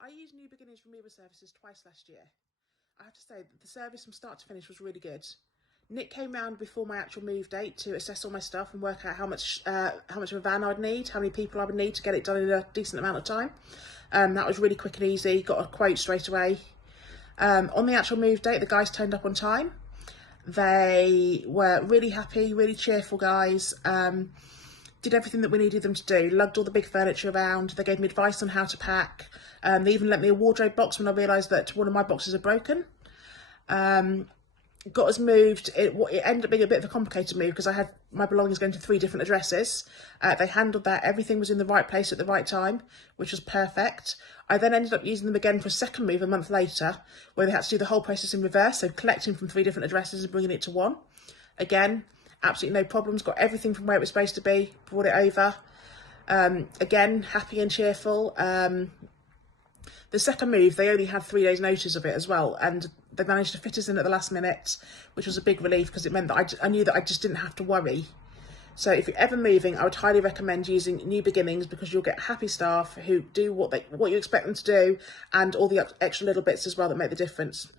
I used New Beginnings removal services twice last year. I have to say that the service from start to finish was really good. Nick came round before my actual move date to assess all my stuff and work out how much of a van I'd need, how many people I would need to get it done in a decent amount of time. That was really quick and easy, got a quote straight away. On the actual move date, the guys turned up on time. They were really happy, really cheerful guys. Did everything that we needed them to do, lugged all the big furniture around. They gave me advice on how to pack. They even lent me a wardrobe box when I realised that one of my boxes had broken. Got us moved. It ended up being a bit of a complicated move because I had my belongings going to 3 different addresses. They handled that. Everything was in the right place at the right time, which was perfect. I then ended up using them again for a second move a month later, where they had to do the whole process in reverse, so collecting from 3 different addresses and bringing it to 1. Again, absolutely no problems. Got everything from where it was supposed to be, brought it over. Again, happy and cheerful. The second move, they only had 3 days notice of it as well, and they managed to fit us in at the last minute, which was a big relief because it meant that I knew that I just didn't have to worry. So if you're ever moving, I would highly recommend using New Beginnings because you'll get happy staff who do what you expect them to do, and all the extra little bits as well that make the difference.